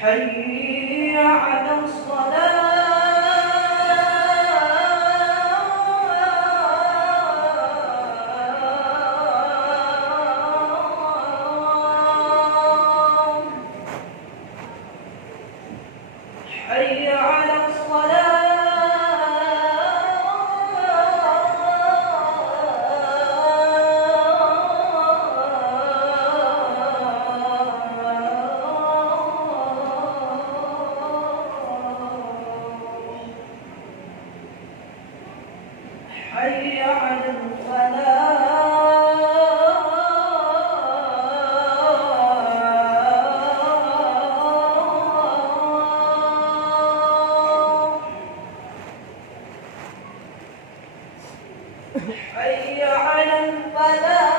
حي على الصلاة. حي على الصلاة. حي على الفلاح. حي على الفلاح.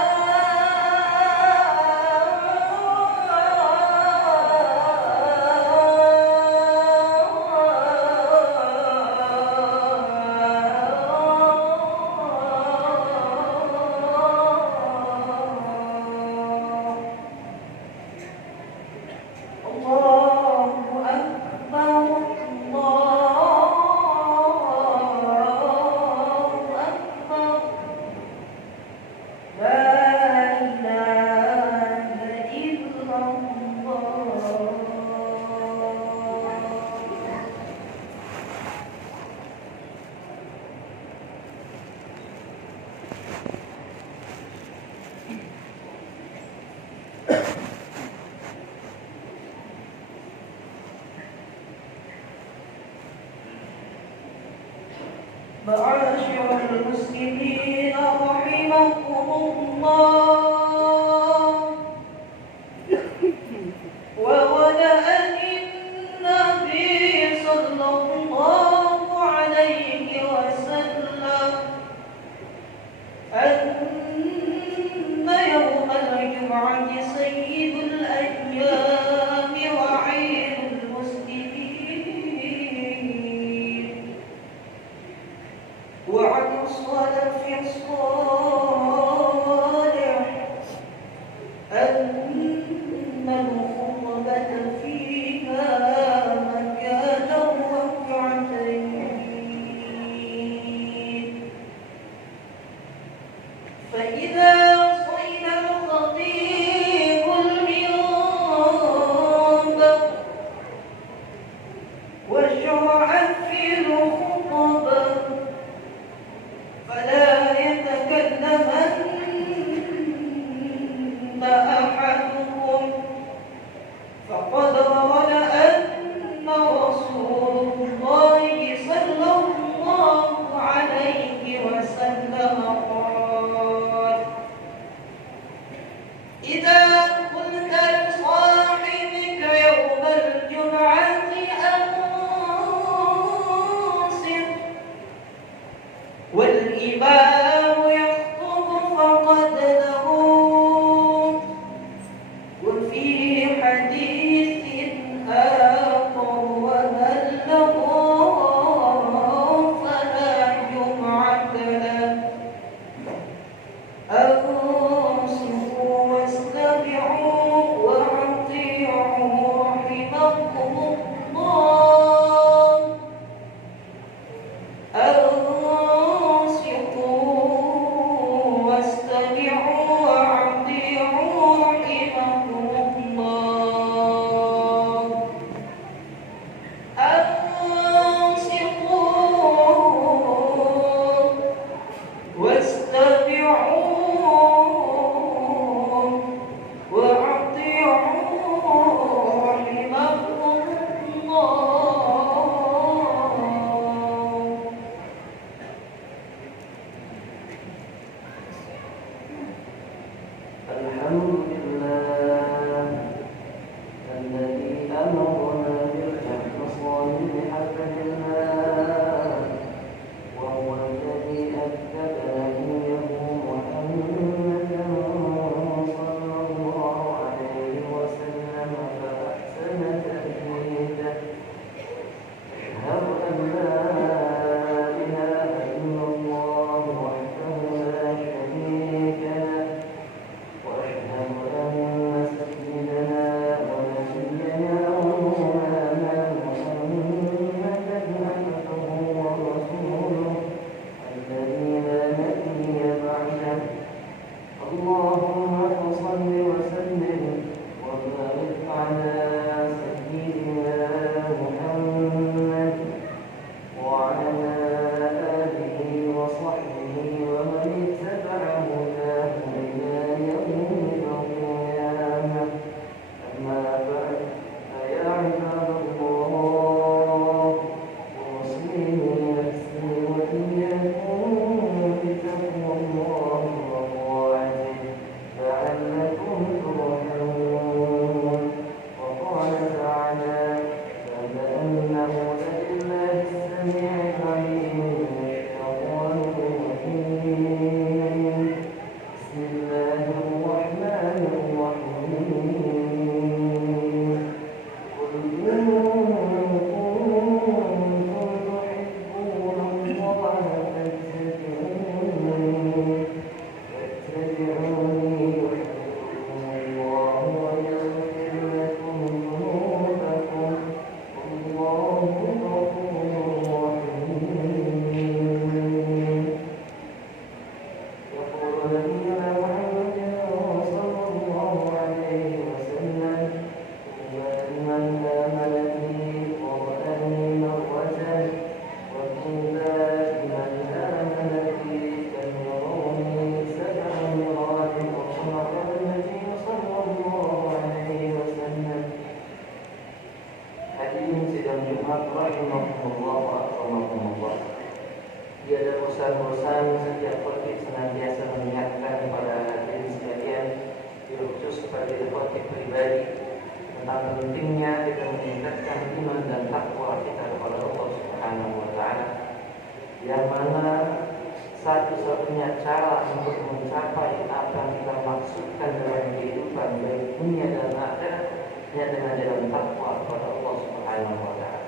معاشر المسلمين رحمكم الله، ورد عن النبي صلى الله عليه وسلم أن يوم الجمعة سيد الأيام وعيد المسلمين. وعن السلف الصالح أن الخطبة فيها مكان ركعتين، فإذا صعد الخطيب المنبر وشرع في الخطبة فلا يتكلمن أحدكم، فقد ورد أن رسول الله صلى الله عليه وسلم قال: إذا قلت لصاحبك يوم الجمعة أنصت والإمام يخطب فقد نهوت. وفي حديث آخر: ومن لغى فلا جمعة له. أنصتوا واستمعوا الحمد لله الذي أمرنا بالإحصان بحسب الماء وهو الذي أكد نبيه محمدا صلى الله عليه وسلم فأحسن تأكيده أشهد أن لا إله إلا الله وحده لا شريك له وأشهد أن سيدنا ونبينا ومولانا محمدا عبده ورسوله الذي لا نبي بعده اللهم صل وسلم وبارك على سيدنا محمد وعلى آله وصحبه ومن اتبع هداه إلى يوم القيامة أما بعد فيا عباد الله أوصيني نفسي وإياكم بتقوى الله وطاعته لعلكم ترحمون وقال تعالى فبأنه لله السميع العليم من الشيطان الرجيم بسم الله الرحمن الرحيم قل إن كنتم تحبون الله فاتبعوني يحببكم الله ويغفر لكم ذنوبكم والله غفور رحيم يقول نبينا محمد صلى الله عليه وسلم طوبى لمن آمن بي ورآني مرة وطوبى لمن آمن بي لم يروني 7 مرات وكما قال النبي صلى الله عليه وسلم Hadirin sidang Jumat rahimahumullah wa akramakumullah. Tiada bosan-bosan setiap khotib senantiasa mengingatkan kepada hadirin sekalian, terkhusus kepada khotib pribadi, tentang pentingnya kita meningkatkan iman dan takwa kita kepada Allah Subhanahu wa taala. Yang mana satu-satunya cara untuk mencapai apa yang kita maksudkan dalam kehidupan baik dunia dan akhirat hanya dengan jalan takwa kepada Allah Subhanahu wa taala.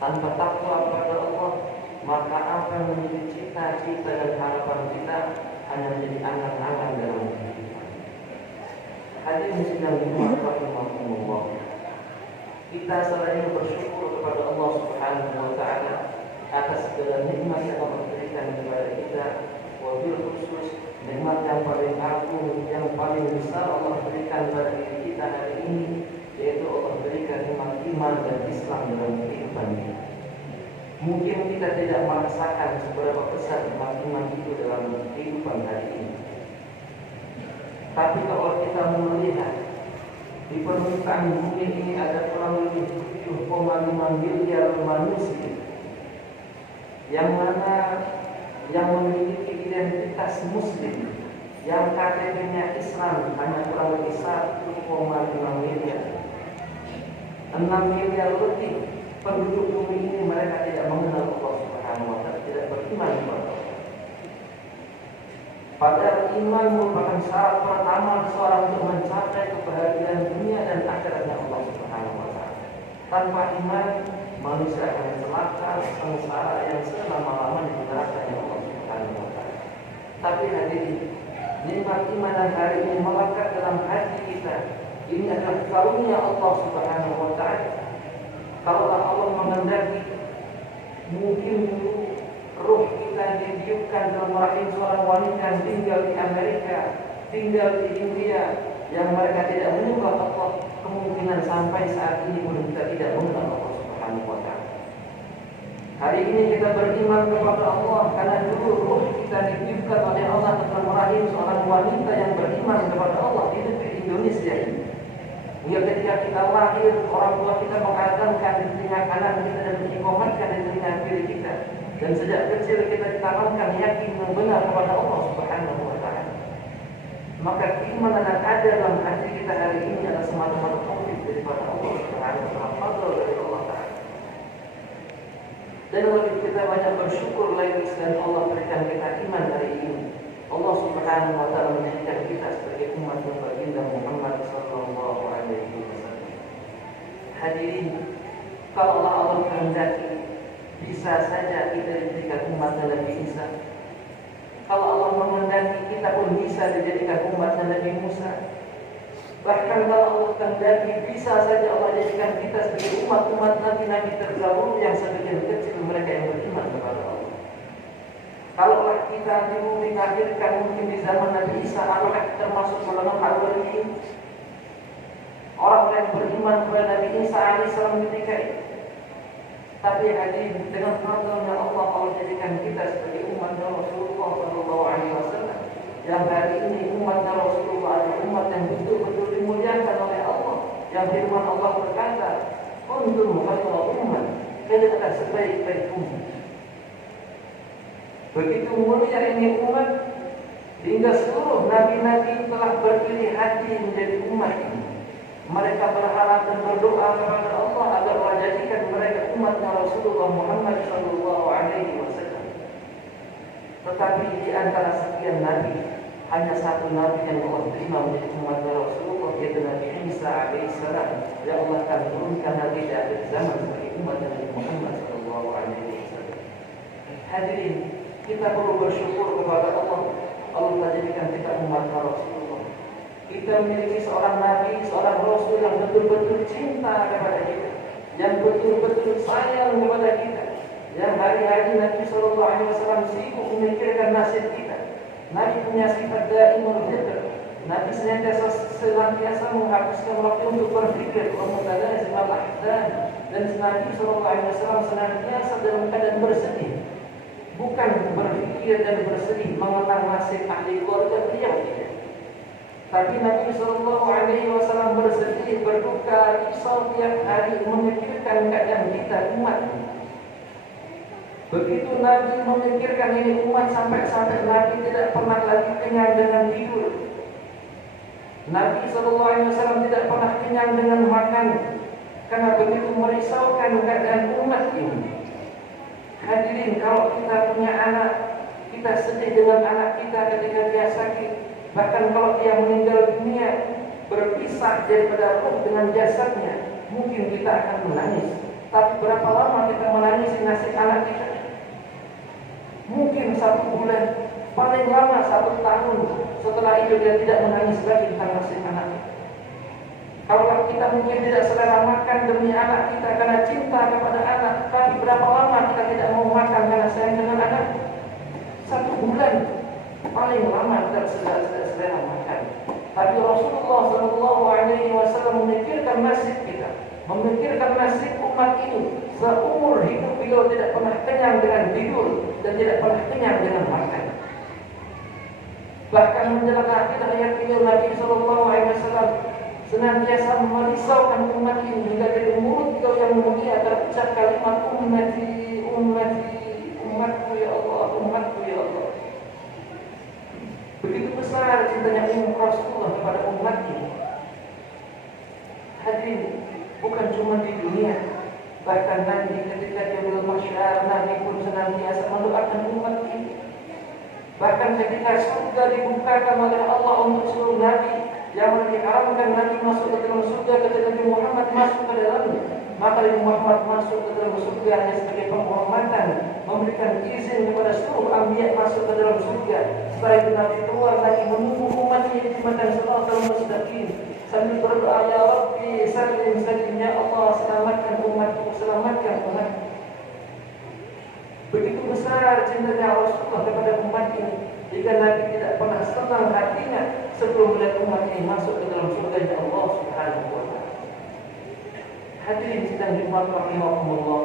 Tanpa takwa kepada Allah, maka apa yang menjadi cita-cita dan harapan kita hanya menjadi angan-angan dalam kehidupan. Hadirin sidang Jumat rahimahumullah. Kita selalu bersyukur kepada Allah Subhanahu wa taala atas segala nikmat yang Allah berikan kepada kita, wabil khusus nikmat yang paling agung, yang paling besar Allah berikan kepada diri kita hari ini, yaitu Allah berikan nikmat iman dan Islam dalam kehidupan kita. Mungkin kita tidak merasakan seberapa besar nikmat iman itu dalam kehidupan hari ini. Tapi kalau kita melihat di permukaan bumi ini ada kurang lebih 7,5 miliar manusia yang mana yang memiliki identitas Muslim, yang KTP-nya Islam hanya kurang lebih 1,5 miliar. 6 miliar lebih penduduk bumi ini mereka tidak mengenal Allah Subhanahu wa taala, tidak beriman kepada Allah. Padahal iman merupakan syarat pertama seorang untuk mencapai kebahagiaan dunia dan akhiratnya Allah Subhanahu wa taala. Tanpa iman, manusia akan celaka sengsara yang selama-lamanya di nerakanya Allah Subhanahu wa taala. Tapi hadirin, nikmat iman dan hari ini melekat dalam hati kita. Ini adalah karunia Allah Subhanahu wa taala. Kalau Allah menghendaki, mungkin ruh kita ditiupkan dalam rahim seorang wanita yang tinggal di Amerika, tinggal di India, yang mereka tidak menyembah Allah, kemungkinan sampai saat ini pun kita tidak mengenal Allah Subhanahu wa taala. Hari ini kita beriman kepada Allah karena dulu ruh kita ditiupkan oleh Allah dalam rahim seorang wanita yang beriman kepada Allah di negeri Indonesia ini. Hingga ketika kita lahir, orang tua kita mengazankan di telinga kanan kita dan mengiqamatkan di telinga kiri kita. Dan sejak kecil kita ditanamkan yakin yang benar kepada Allah Subhanahu wa taala. Maka keimanan yang ada dalam hati kita hari ini adalah semata-mata taufik daripada Allah Subhanahu wa taala, fadl dari Allah Taala. Dan lebih kita banyak bersyukur lagi dan Allah berikan kita iman hari ini. Allah Subhanahu wa taala menjadikan kita sebagai umat baginda Muhammad sallallahu alaihi wasallam. Hadirin, kalau Allah kehendaki bisa saja kita dijadikan umat Nabi Isa. Kalau Allah menghendaki kita pun bisa dijadikan umat Nabi Musa. Bahkan kalau Allah kehendaki bisa saja Allah jadikan kita sebagai umat-umat Nabi-Nabi terdahulu yang sebagian kecil mereka yang beriman kepada Allah. Kalaulah kita dilahirkan mungkin di zaman Nabi Isa, apakah termasuk golongan awalin? Orang yang beriman kepada Nabi Isa alaihissalam ketika itu. Tapi hadirin, dengan fadlnya Allah jadikan kita sebagai umat Rasulullah sallallahu alaihi wasallam. Yang hari ini umat Rasulullah adalah umat yang betul-betul dimuliakan oleh Allah. Yang firman Allah berkata, "Kuntum khairal ummah," kalian adalah sebaik-baik umat. Begitu mulia ini umat, hingga seluruh nabi-nabi telah berpilih hati menjadi umat ini. Mereka berharap dan berdoa kepada Allah agar Allah jadikan mereka umatnya Rasulullah Muhammad sallallahu alaihi wasallam. Tetapi di antara sekian nabi, hanya satu nabi yang Allah terima menjadi umatnya Rasulullah, yaitu Nabi Isa alaihissalam. Yang Allah akan turunkan nanti di akhir zaman sebagai umat Nabi Muhammad sallallahu alaihi wasallam. Hadirin, kita perlu bersyukur kepada Allah. Allah telah jadikan kita umatnya Rasulullah. Kita memiliki seorang Nabi, seorang Rasul yang betul-betul cinta kepada kita, yang betul-betul sayang kepada kita, yang hari-hari Nabi Sallallahu Alaihi Wasallam sibuk memikirkan nasib kita. Nabi punya sifat daimul fikr. Nabi senantiasa menghabiskan waktu untuk berpikir, memutadaz al-ahzan, dan Nabi Sallallahu Alaihi Wasallam senantiasa dalam keadaan bersedih, bukan berpikir dan bersedih mengenang nasib ahli keluarga beliau tidak. Tapi Nabi Sallallahu Alaihi Wasallam bersedih, berduka, risau tiap hari memikirkan keadaan kita umat. Begitu Nabi memikirkan ini umat sampai-sampai Nabi tidak pernah lagi kenyang dengan tidur. Nabi Sallallahu Alaihi Wasallam tidak pernah kenyang dengan makan karena begitu merisaukan keadaan umat ini. Hadirin, kalau kita punya anak, kita sedih dengan anak kita ketika dia sakit. Bahkan kalau dia meninggal dunia, berpisah daripada ruh dengan jasadnya, mungkin kita akan menangis. Tapi berapa lama kita menangis nasib anak kita? Mungkin 1 bulan, paling lama 1 tahun. Setelah itu dia tidak menangis lagi tentang nasib anaknya. Kalau kita mungkin tidak selera makan demi anak kita karena cinta kepada anak, tapi berapa lama kita tidak mau makan karena sayang dengan anak? 1 bulan. Paling lama kita selera makan. Tapi Rasulullah Sallallahu Alaihi Wasallam memikirkan nasib kita, memikirkan nasib umat ini. Seumur hidup beliau tidak pernah kenyang dengan tidur dan tidak pernah kenyang dengan makan. Bahkan menjelang akhir hayat beliau, Nabi Sallallahu Alaihi Wasallam senantiasa merisaukan umat ini hingga dari mulut beliau yang mulia terucap kalimat ummati, ummati, umatku ya Allah, umatku ya Allah. Begitu besar cintanya Rasulullah kepada umat ini. Hadirin, bukan cuma di dunia, bahkan nanti ketika dia belum masyarakat, Nabi pun senantiasa mendoakan umat ini. Bahkan ketika surga dibukakan oleh Allah untuk seluruh Nabi, yang diharamkan Nabi masuk ke dalam surga ketika Nabi Muhammad masuk ke dalamnya, maka Nabi Muhammad masuk ke dalam surga hanya sebagai penghormatan, memberikan izin kepada seluruh anbiya masuk ke dalam surga. Setelah itu Nabi keluar lagi menunggu umatnya di makan salatul mustaqim sambil berdoa, ya Rabbi sallim sallim, ya Allah selamatkan umatku, selamatkan umatku. Begitu besar cintanya Rasulullah kepada umat ini, jika Nabi tidak pernah senang hatinya sebelum melihat umat ini masuk ke dalam surga Allah Subhanahu wa taala. Hadirin sedang dirahmati rahimahumullah,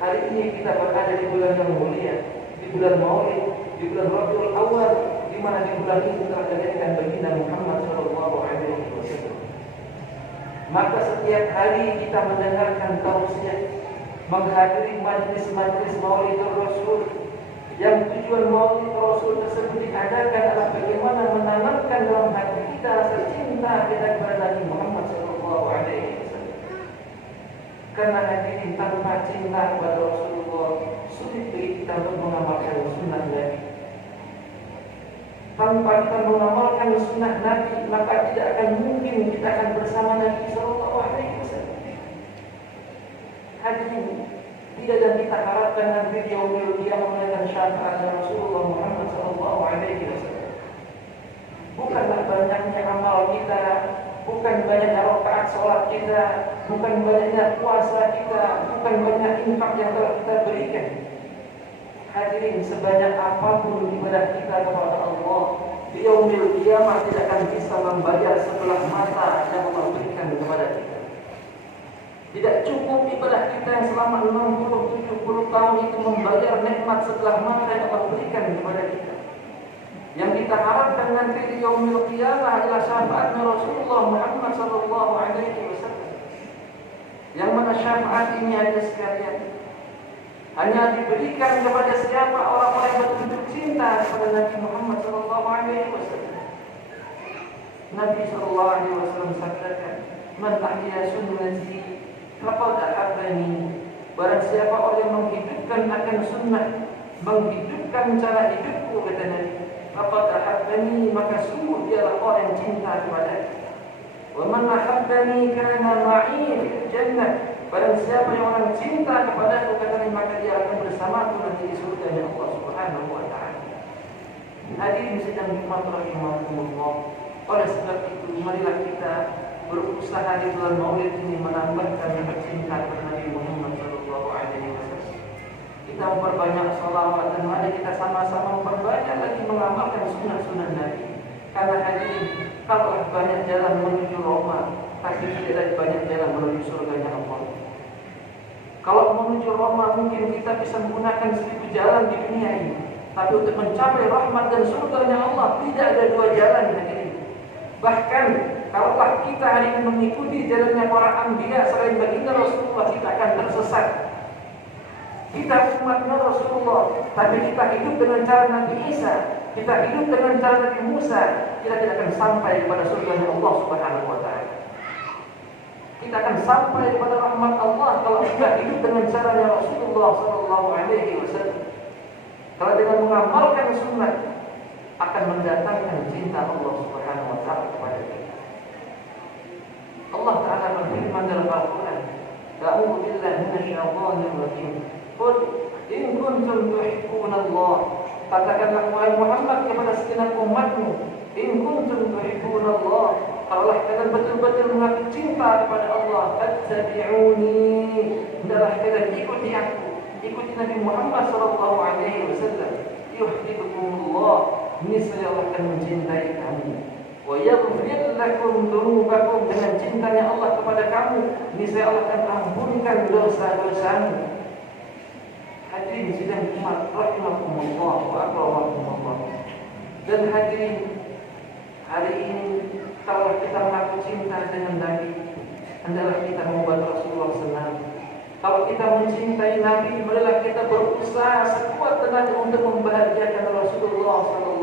hari ini kita berada di bulan yang mulia, di bulan Maulid, di bulan Rabiul Awal, di mana di bulan ini telah dilahirkan baginda Muhammad sallallahu alaihi wasallam. Maka setiap hari kita mendengarkan tausiah, menghadiri majlis-majlis Maulidul Rasul, Yang tujuan Maulid Rasul tersebut diadakan adalah bagaimana menanamkan dalam hati kita rasa cinta kita kepada Nabi Muhammad SAW. Karena hadirin, tanpa cinta kepada Rasulullah sulit bagi kita untuk mengamalkan sunnah Nabi. Tanpa kita mengamalkan sunnah Nabi, maka tidak akan mungkin kita akan bersama Nabi SAW. Hadirin, tidak dan kita harapkan nanti di yaumil qiyamah mengenai syafaat Rasulullah Muhammad SAW. Bukanlah banyaknya amal kita, bukan banyaknya rakaat sholat kita, bukan banyaknya puasa kita, bukan banyak infak yang telah kita berikan. Hadirin, sebanyak apapun ibadah kita kepada Allah, di yaumil qiyamah tidak akan bisa membayar sebelah mata yang Allah berikan kepada kita. Tidak cukup ibadah kita yang selama 60-70 tahun itu membayar nikmat sebelah mata yang Allah berikan kepada kita. Yang kita harapkan nanti di yaumil qiyamah adalah syafaatnya Rasulullah Muhammad SAW. Yang mana syafaat ini ada sekalian hanya diberikan kepada siapa orang-orang yang betul-betul cinta kepada Nabi Muhammad SAW. Nabi SAW sabdakan, "Man ahya sunnati faqad ahabbani." Barang siapa orang yang menghidupkan akan sunnah, menghidupkan cara hidupku, kata Nabi, faqad ahabbani, maka sungguh dialah orang yang cinta kepada-Ku. Wa man ahabbani kana ma'i fil jannah. Barang siapa yang orang cinta kepada-Ku, kata Nabi, maka dia akan bersamaku nanti di surga Allah Subhanahu wa taala. Hadirin sedang nikmat rahimahumullah. Oleh sebab itu, marilah kita berusaha di bulan Maulid ini menambahkan cinta kepada Nabi Muhammad SAW. Kita memperbanyak salawat dan mari kita sama-sama memperbanyak lagi mengamalkan sunnah-sunnah Nabi. Karena hadirin, kalau banyak jalan menuju Roma, tapi tidak ada banyak jalan menuju surganya Allah. Kalau menuju Roma mungkin kita bisa menggunakan 1000 jalan di dunia ini, tapi untuk mencapai rahmat dan surganya Allah tidak ada 2 jalan, hadirin. Bahkan kalaulah kita hari ini mengikuti jalannya para anbiya selain baginda Rasulullah, kita akan tersesat. Kita umatnya Rasulullah, tapi kita hidup dengan cara Nabi Isa, kita hidup dengan cara Nabi Musa, kita tidak akan sampai kepada surganya Allah Subhanahu wa taala. Kita akan sampai kepada rahmat Allah kalau kita hidup dengan caranya Rasulullah SAW. Kalau dengan mengamalkan sunnah akan mendatangkan cinta Allah Subhanahu wa taala kepada kita. Allah Ta'ala berfirman dalam Al-Quran, "A'udzu billahi minasyaitonir rajim. Qul in kuntum tuhibbunallah." Katakanlah wahai Muhammad kepada segenap umatmu, in kuntum tuhibbunallah, kalaulah kalian betul-betul mengaku cinta kepada Allah, fattabi'uni, hendaklah kalian ikuti aku, ikuti Nabi Muhammad SAW. Yuhibbukumullah, niscaya Allah akan mencintai kamu. Wa yaghfir lakum dzunubakum, dengan cintanya Allah kepada kamu, niscaya Allah akan ampunkan dosa-dosamu. Hadirin sidang umat rahimakumullah wa akramakumullah. Dan hadirin, hari ini kalau kita mengaku cinta dengan Nabi, hendaklah kita membuat Rasulullah senang. Kalau kita mencintai Nabi, marilah kita berusaha sekuat tenaga untuk membahagiakan Rasulullah SAW.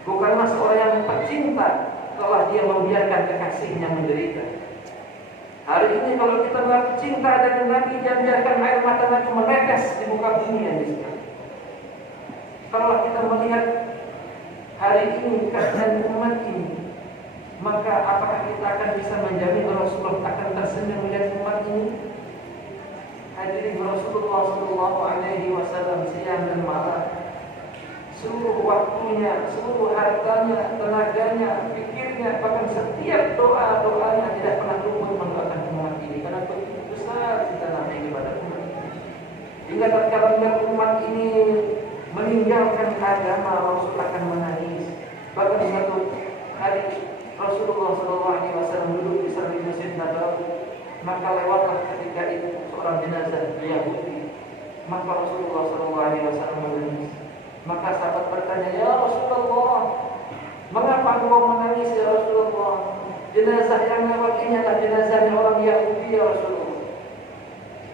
Bukanlah seorang yang pecinta kalau dia membiarkan kekasihnya menderita. Hari ini kalau kita mengaku cinta dengan Nabi, jangan biarkan air mata Nabi menetes di muka bumi yang disini. Kalau kita melihat hari ini keadaan umat ini, maka apakah kita akan bisa menjamin Rasulullah akan tersenyum melihat umat ini? Hadirin, Rasulullah SAW siang dan malam, seluruh waktunya, seluruh hartanya, tenaganya, pikirnya, bahkan setiap doa-doanya tidak pernah luput mendoakan umat ini, karena begitu besar cinta Nabi kepada umat ini. Hingga tatkala umat ini meninggalkan agama, Rasul akan menangis. Bahkan satu hari Rasulullah SAW duduk di samping Masjid Nabawi, maka lewatlah ketika itu seorang jenazah Yahudi, maka Rasulullah SAW menangis. Maka sahabat bertanya, "Ya Rasulullah, mengapa engkau menangis ya Rasulullah? Jenazah yang lewat ini adalah jenazahnya orang Yahudi ya Rasulullah."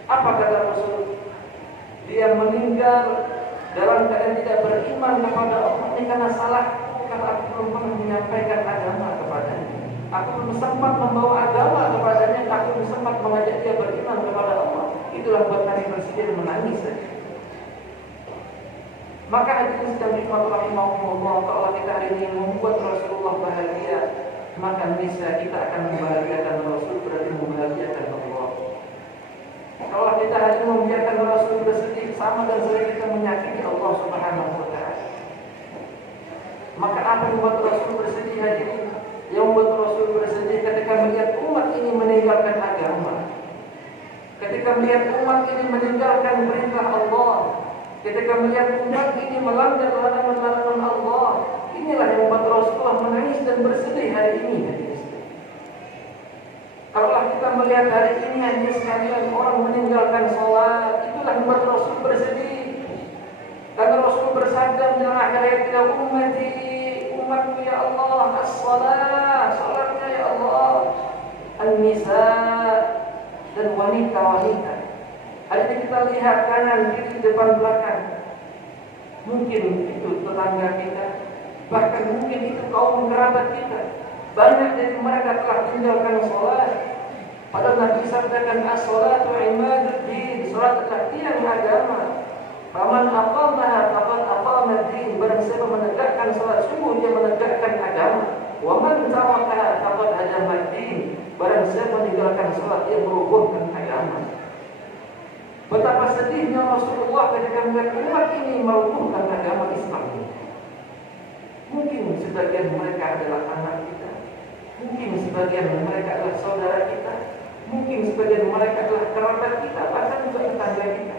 Apa kata Rasul? dia meninggal dalam keadaan tidak beriman kepada Allah ini karena salah, karena aku belum pernah menyampaikan agama kepadanya, aku belum sempat membawa agama kepadanya, aku belum sempat mengajak dia beriman kepada Allah. Itulah buat kami bersedih menangis saja. Maka hadirin sedang dikatakan rahimahumullah, kalau kita hari ini membuat Rasulullah bahagia, maka bisa kita akan membahagiakan Rasul, berarti membahagiakan Allah. Kalau kita hari ini membiarkan Rasul bersedih, sama dan sering kita menyakiti Allah Subhanahu wa Ta'ala. Maka apa yang membuat Rasul bersedih hari ini? Yang membuat Rasul bersedih ketika melihat umat ini meninggalkan agama, ketika melihat umat ini meninggalkan perintah Allah, ketika melihat umat ini melanggar larangan-larangan Allah. Inilah yang membuat Rasulullah menangis dan bersedih hari ini. Kalau kita melihat hari ini hanya sekalian orang meninggalkan sholat, itulah yang membuat Rasul bersedih. Karena Rasul bersabda dalam akhir ayat, ya ummati, umatku ya Allah, as-salat, salatnya ya Allah, an-nisa, dan wanita-wanita. Hari ini kita lihat kanan, kiri, depan, belakang. Mungkin itu tetangga kita, bahkan mungkin itu kaum kerabat kita. Banyak dari mereka telah tinggalkan sholat. Padahal Nabi sabdakan as-salatu imaduddin, sholat adalah tiang agama. Faman aqamaha faqad aqama ad-din. Barang siapa menegakkan sholat subuh, dia menegakkan agama. Wa man tarakaha faqad hadama ad-din. Barang siapa meninggalkan sholat, dia merobohkan agama. Betapa sedihnya Rasulullah ketika melihat umat ini merobohkan agama Islam. Mungkin sebagian mereka adalah anak kita, mungkin sebagian mereka adalah saudara kita, mungkin sebagian mereka adalah kerabat kita, bahkan juga tetangga kita.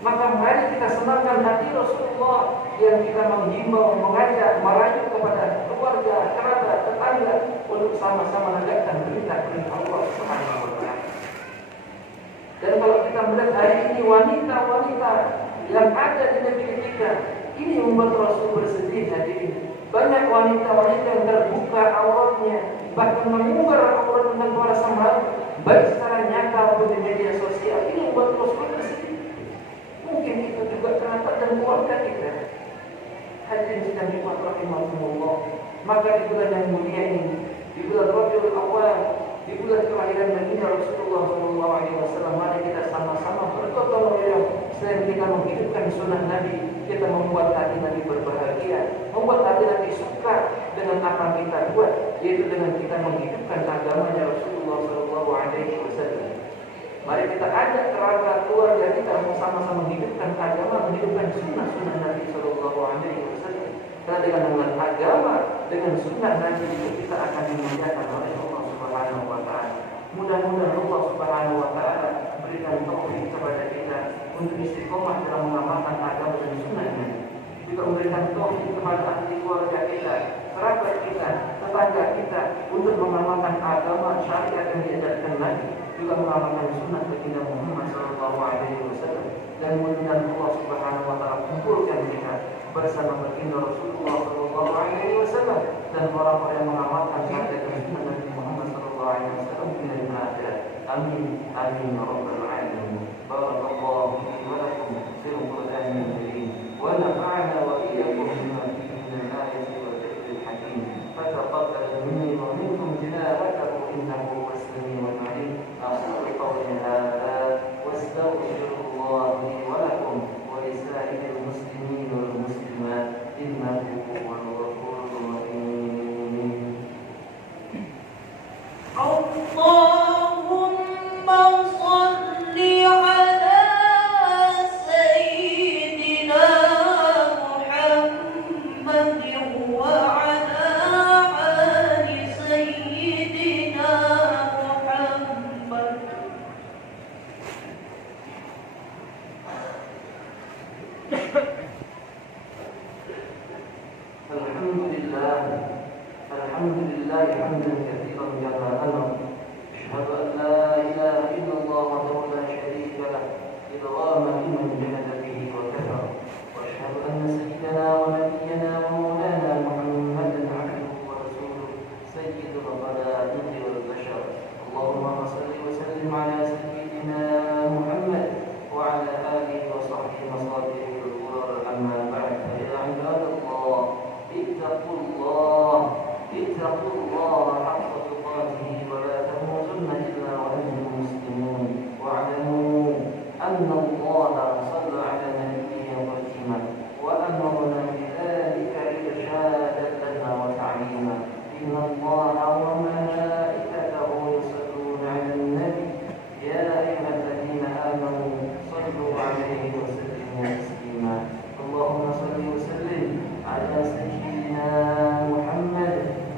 Maka mari kita senangkan hati Rasulullah yang kita menghimbau, mengajak, merayu kepada keluarga, kerabat, tetangga untuk sama-sama menegakkan perintah-perintah Allah Subhanahu wa Ta'ala. Dan kalau kita melihat hari ini wanita-wanita yang ada di negeri kita, ini membuat Rasul bersedih hari ini. Banyak wanita-wanita yang terbuka auratnya, bahkan mengumbar aurat dengan para samaran, baik secara nyata maupun di media sosial. Ini membuat Rasul bersedih. Mungkin itu juga kerabat dan keluarga kita. Hadirin sedang dimuliakan rahimahumullah. Maka di bulan yang mulia ini, di bulan Rabiul Awwal, di bulan kelahiran Nabi Rasulullah SAW, mari kita sama-sama bergotong royong. Selain kita menghidupkan sunnah Nabi, kita membuat hati Nabi berbahagia, membuat hati Nabi suka dengan apa yang kita buat, yaitu dengan kita menghidupkan agamanya Rasulullah SAW. Mari kita ajak kerabat keluarga kita sama-sama menghidupkan agama, menghidupkan sunnah Nabi SAW. Karena dengan mengenal agama, dengan sunnah Nabi itu kita akan dimuliakan oleh Allah Subhanahu wa Ta'ala. Mudah-mudahan Allah Subhanahu wa Ta'ala berikan taufik kepada kita untuk istiqomah dalam mengamalkan agama dan sunnahnya. Juga memberikan taufik kepada ahli keluarga kita, kerabat kita, tetangga kita untuk mengamalkan agama syariat yang diajarkan Nabi, juga mengamalkan sunnah baginda Muhammad SAW. Dan mudah-mudahan Allah Subhanahu wa Ta'ala kumpulkan kita bersama baginda Rasulullah SAW dan orang-orang yang mengamalkan syariat dan sunnah Nabi Muhammad SAW di akhirat. Amin amin ya rabbal alamin. Barakallahu fi wa lakum fil Qur'anil karim wa nafa'ana wa iyyakum bima fihi min al-ayati wa dhikril hakim. Fataqabbal minni wa minkum tilawatahu innahu huwas samiul alim. Aqulu qawli hadha wa astaghfirullah li wa lakum wa li sa'iril muslimin wal muslimat innahu huwal ghafurur rahim. Allahumma salli ala sayyidina Muhammad wa ala ali sayyidina Muhammad. Alhamdulillah hamdan katsiran jazaa'an. Asyhadu an la ilaha illallah wahdahu la syarika lah, idghama liman jahada bihi wa kafara. Wa asyhadu anna sayyidana wa nabiyyana wa maulana Muhammadan 'abduhu wa rasuluhu, sayyidul khalaiqi wal bashar. Allahumma shalli wa sallim ala sayyidina Muhammad wa ala alihi wa sahbihi إن الله وملائكته يصلون على النبي يا أيها الذين آمنوا صلوا عليه وسلموا تسليما اللهم صل وسلم على سيدنا محمد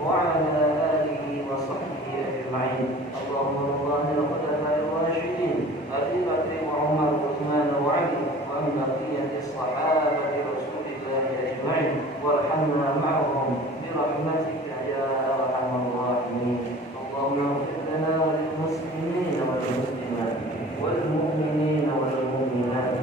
وعلى آله وصحبه أجمعين اللهم الله الخلفاء الراشدين أبي بكر وعمر وعثمان وعلي وعن بقية الصحابة رسول الله أجمعين وارحمنا معهم برحمتك يا أرحم الراحمين اللهم اغفر لنا وللمسلمين والمسلمات والمؤمنين والمؤمنات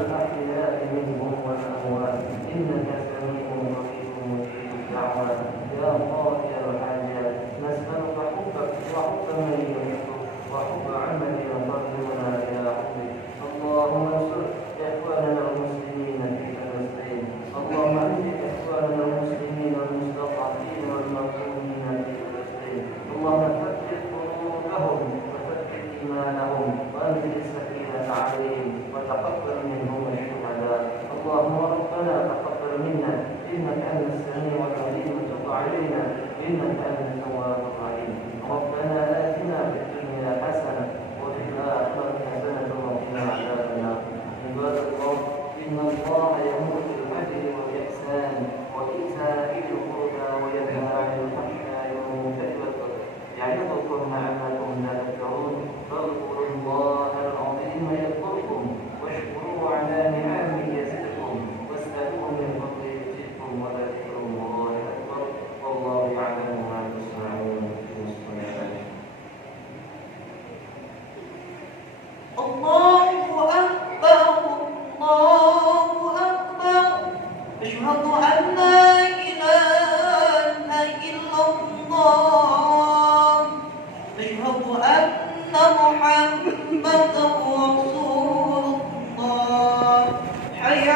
الأحياء منهم والأموات إنك سميع قريب مجيب الدعوات يا قاضي الحاجات نسألك حبك وحب من يحبك وحب عمل يقربنا إلى حبك اللهم انصر إخواننا المسلمين في فلسطين اللهم أنجح إخواننا المسلمين المستضعفين والمظلومين في فلسطين اللهم ثبت قلوبهم وثبت إيمانهم وأنزل السكينة عليهم وتقبل منهم الشهداء اللهم ربنا تقبل منا إنك أنت السميع العليم وتب علينا إنك أنت التواب الرحيم ربنا آتنا في الدنيا حسنة وفي الآخرة حسنة وقنا عذاب النار عباد الله إن الله يأمر بالعدل والإحسان وإيتاء ذي القربى وينهى عن الفحشاء والمنكر والبغي يعظكم لعلكم تذكرون فاذكروا الله العظيم يذكركم واشكروه على نعمه يزدكم واسألوه من فضله يزدكم ولذكر الله أكبر والله يعلم ما تصنعون في الصلاة الله